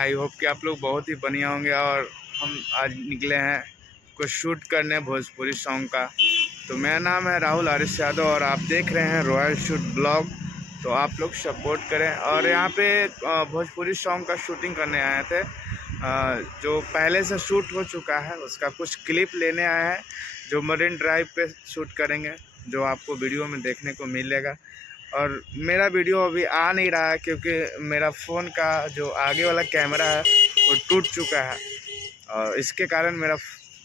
I hope कि आप लोग बहुत ही बढ़िया होंगे। और हम आज निकले हैं कुछ शूट करने भोजपुरी सॉन्ग का। तो मेरा नाम है राहुल आरिश यादव और आप देख रहे हैं रॉयल शूट ब्लॉग। तो आप लोग सपोर्ट करें। और यहाँ पे भोजपुरी सॉन्ग का शूटिंग करने आए थे, जो पहले से शूट हो चुका है उसका कुछ क्लिप लेने आए हैं, जो मरीन ड्राइव पे शूट करेंगे, जो आपको वीडियो में देखने को मिलेगा। और मेरा वीडियो अभी आ नहीं रहा है क्योंकि मेरा फ़ोन का जो आगे वाला कैमरा है वो टूट चुका है, और इसके कारण मेरा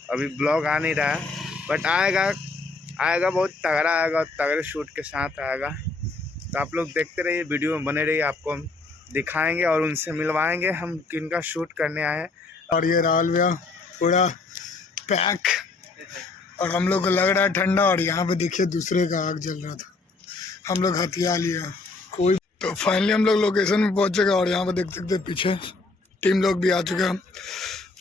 अभी ब्लॉग आ नहीं रहा है। बट आएगा बहुत तगड़ा आएगा, और तगड़े शूट के साथ आएगा। तो आप लोग देखते रहिए, वीडियो में बने रहिए, आपको हम दिखाएंगे और उनसे मिलवाएंगे हम किनका शूट करने आए हैं। और ये राहुल भैया पूरा पैक, और हम लोग को लग रहा है ठंडा, और यहाँ पे देखिए दूसरे का आग जल रहा था, हम लोग हथियार लिया कोई। तो फाइनली हम लोग लोकेशन में पहुँच चुके, और यहाँ पे देख सकते पीछे टीम लोग भी आ चुके हैं,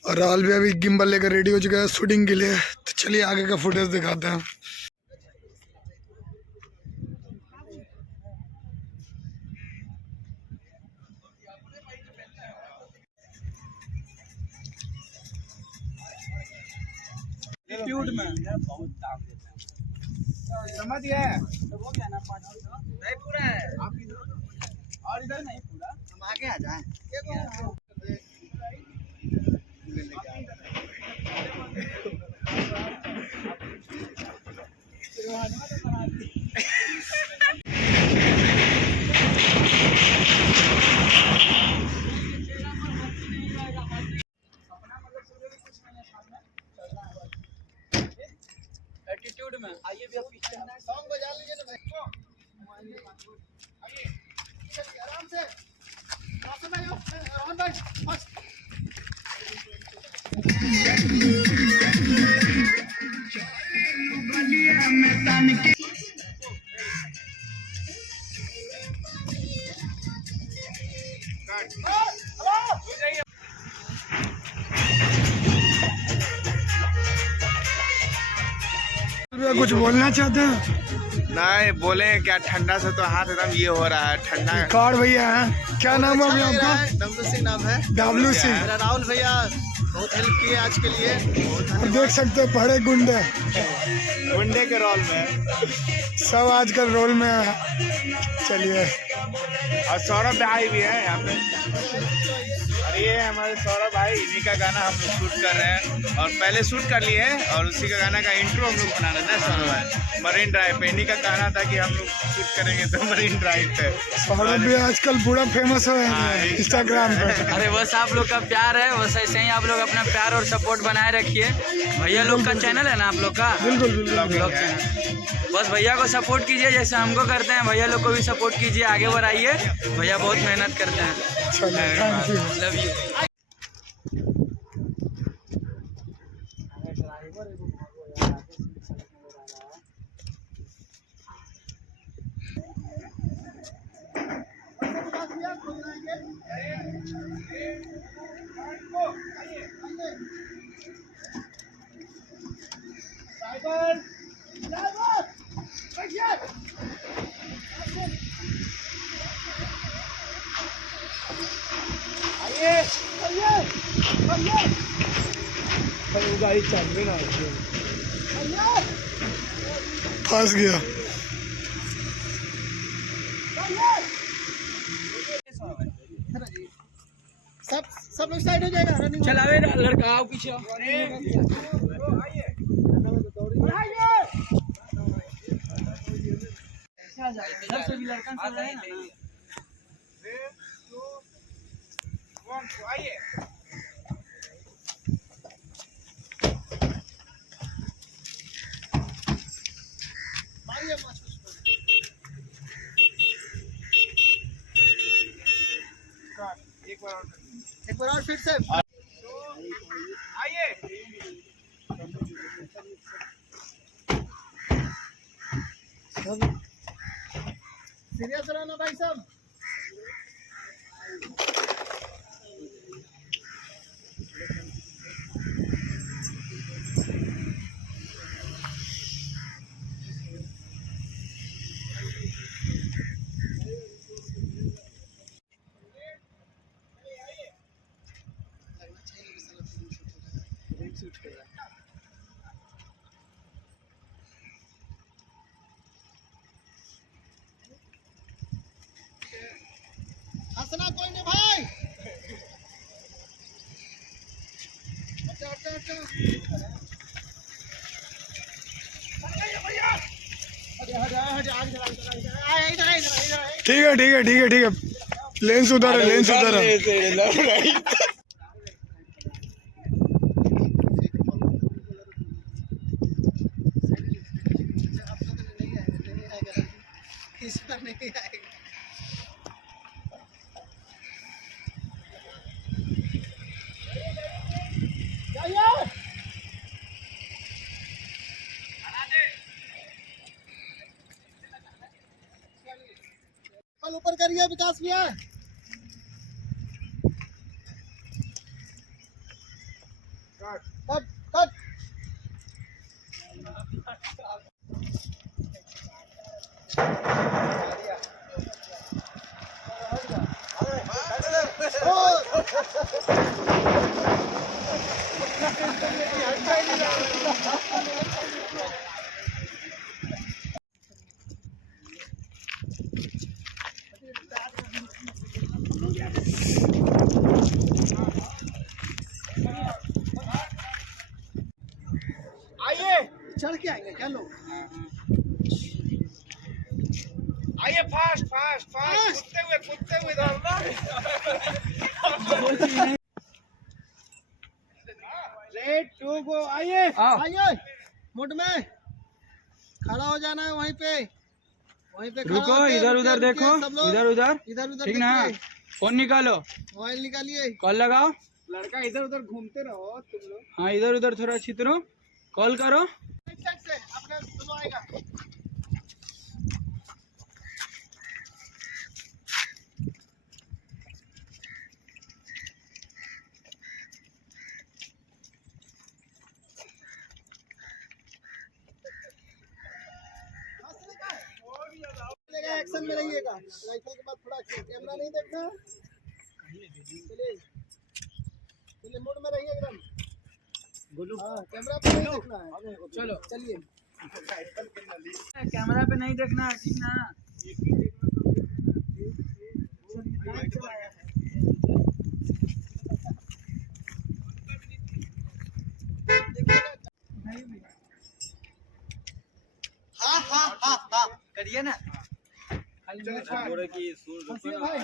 और राहुल भैया भी गिम्बल लेकर रेडी हो चुका है शूटिंग के लिए। तो चलिए आगे का फुटेज दिखाते हैं। समझ गए? वो क्या ना नहीं पूरा है, आप इधर और इधर नहीं पूरा, हम आगे आ जाएं। एटीट्यूड में आइए भैया, पीछे सॉन्ग बजा लीजिए ना भाई, आइए आराम से रोहन भाई। कुछ बोलना चाहते हैं? नहीं बोले क्या, ठंडा से तो हाथ एकदम ये हो रहा है ठंडा। कार भैया है, क्या नाम है भैया आपका? डब्लू सिंह नाम है। डब्लू सिंह। मेरा राहुल भैया बहुत हेल्प किए आज के लिए, बहुत देख सकते हैं बड़े गुंडे गुंडे के रोल में सब आजकल रोल में है। चलिए, और सौरभ भाई भी है यहाँ पे। और ये हमारे सौरभ भाई, इन्हीं का गाना हम लोग शूट कर रहे हैं, और पहले शूट कर लिए हैं, और उसी का गाना का इंट्रो हम लोग बना रहे थे। सौरभ भाई मरीन ड्राइव पे, इन्हीं का कहना था कि हम लोग शूट करेंगे तो मरीन ड्राइव पे। सौरभ भी आजकल पूरा फेमस हो है इंस्टाग्राम पे। अरे बस आप लोग का प्यार है, बस ऐसे ही आप लोग अपना प्यार और सपोर्ट बनाए रखिए। भैया लोग का चैनल है ना आप लोग का? बिल्कुल बिल्कुल। ब्लॉग चैनल, बस भैया को सपोर्ट कीजिए जैसे हमको करते हैं, भैया लोग को भी सपोर्ट कीजिए, आगे बढ़ाइए। भैया बहुत मेहनत करते हैं। चलिए, थैंक यू। Love you. गाड़ी चल रही ना, फंस गया। सब लोग साइड हो जाएगा। चलावे लड़का आओ पीछे। सबसे भी लड़का सब रहे ना। आइए एक बार और फिर से आइए। सीरियस रहना भाई साहब। हंसना कोई नहीं भाई। अच्छा अच्छा अच्छा। ठीक है ठीक है ठीक है ठीक है, लेंस उधर है, लेंस उधर है। इस पर नहीं आएगा। कल ऊपर करिए विकास भैया। Cut cut. आइए चढ़ के आएंगे क्या लोग? आइए फास्ट फास्ट फास्ट, कूदते हुए इधर ना। Ready to go. आइए आओ। आइए मुड में खड़ा हो जाना है, वहीं पे खड़ा रुको, होके इधर रुकिए, उधर रुकिए देखो, सब लोग। इधर उधर, इधर उधर ठीक ना? देखिए। फोन निकालो, मोबाइल निकालिए। कॉल लगाओ। लड़का इधर उधर घूमते रहो तुम लोग। हाँ, इधर उधर थोड़ा छितरो, कॉल करो। इस साइड से अपना सुनो आएगा। एक्शन में रहिएगा, राइफल के बाद थोड़ा कैमरा नहीं देखना। चलिए चलिए मूड में रहिए एकदम। हाँ कैमरा पे नहीं देखना है। चलो चलिए कैमरा पे नहीं देखना, ठीक ना? हाँ हाँ हाँ हाँ करिए ना। हंसिए भाई।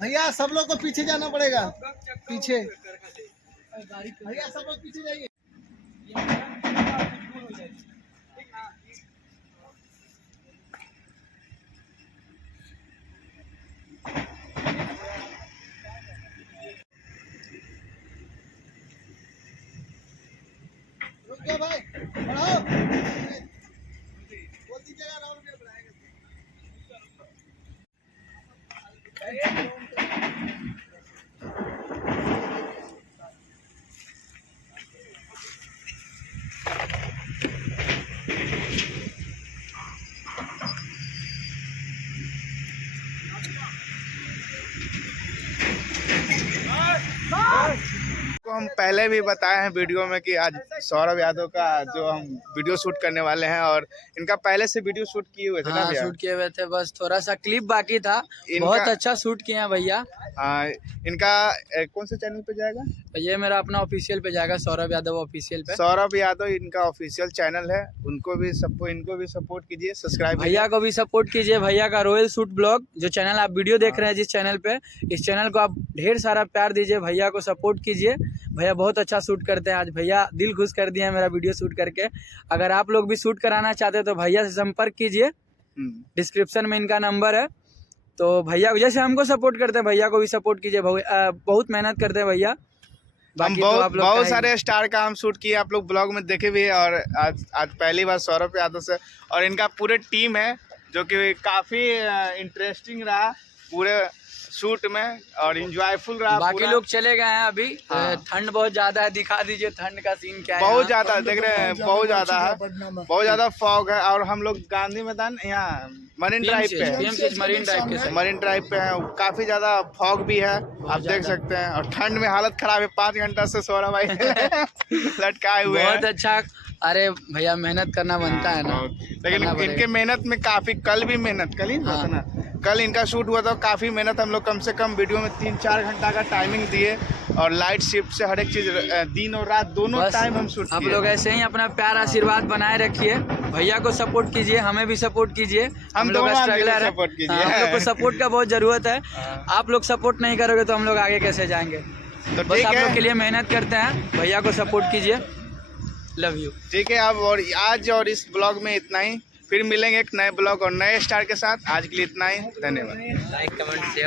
भैया सब लोग को पीछे जाना पड़ेगा, पीछे भैया सब लोग पीछे जाइए। रुक जाओ भाई, बढ़ाओ। बोल दीजिएगा राउंड में बढ़ाएंगे। को हम पहले भी बताए हैं वीडियो में कि आज सौरभ यादव का जो हम वीडियो शूट करने वाले हैं, और इनका पहले से वीडियो शूट किए हुए थे ना हाँ, भैया? शूट किए हुए थे, बस थोड़ा सा क्लिप बाकी था। इनका- बहुत अच्छा शूट किए हैं भैया। हाँ, इनका कौन से चैनल पे जाएगा? ये मेरा अपना ऑफिशियल पे जाएगा, सौरभ यादव ऑफिशियल पे। सौरभ यादव इनका ऑफिशियल चैनल है, इनको भी सपोर्ट कीजिए, सब्सक्राइब भैया को भी सपोर्ट कीजिए। भैया का रॉयल शूट ब्लॉग जो चैनल आप वीडियो देख रहे हैं, जिस चैनल पे, इस चैनल को आप ढेर सारा प्यार दीजिए, भैया को सपोर्ट कीजिए। भैया बहुत अच्छा शूट करते हैं। आज भैया दिल खुश कर दिए हैं मेरा वीडियो शूट करके। अगर आप लोग भी शूट कराना चाहते हैं तो भैया से संपर्क कीजिए, डिस्क्रिप्शन में इनका नंबर है। तो भैया जैसे हमको सपोर्ट करते हैं, भैया को भी सपोर्ट कीजिए। बहुत मेहनत करते हैं भैया। हम बाकी तो आप लोग बहुत का सारे स्टार का हम शूट किए, आप लोग ब्लॉग में देखे भी है। और आज पहली बार सौरभ यादव से, और इनका पूरे टीम है जो कि काफ़ी इंटरेस्टिंग रहा। पूरे शूट में और इंजॉयफुल रहा बाकी पूरा। लोग चले गए हैं अभी। हाँ। ठंड बहुत ज्यादा है, दिखा दीजिए ठंड का सीन क्या है। बहुत यहाँ? ज्यादा देख रहे हैं, बहुत ज्यादा है, पटना में बहुत ज्यादा फॉग है। और हम लोग गांधी मैदान यहाँ मरीन ड्राइव पे है, PMCH मरीन ड्राइव के साइड। मरीन ड्राइव पे है, काफी ज्यादा फॉग भी है, आप देख सकते हैं। और ठंड में हालत खराब है, 5 घंटा से सो रहा भाई लटकाए हुए बहुत हैं। अच्छा। अरे भैया मेहनत करना बनता है ना। लेकिन करना पड़ेगा। इनके मेहनत में काफी, कल भी मेहनत, कल ही हुआ था ना, कल इनका शूट हुआ था, काफी मेहनत। हम लोग कम से कम वीडियो में 3-4 घंटा का टाइमिंग दिए और लाइट शिफ्ट से हर एक चीज दिन और रात दोनों बस टाइम हम शूट आप किए। लोग ऐसे ही अपना प्यार आशीर्वाद बनाए रखिए, भैया को सपोर्ट कीजिए, हमें भी सपोर्ट कीजिए। हम लोग दोनों स्ट्रगलर आदमी को है, support कीजिए। हाँ, हम लोग को सपोर्ट का बहुत जरूरत है। हाँ। आप लोग सपोर्ट नहीं करोगे तो हम लोग आगे कैसे जाएंगे। तो बस ठीक आप लोग के है, लिए मेहनत करते हैं, भैया को सपोर्ट कीजिए। Love you. ठीक है। अब और आज और इस ब्लॉग में इतना ही, फिर मिलेंगे एक नए ब्लॉग और नए स्टार के साथ। आज के लिए इतना ही, धन्यवाद। Like comment share.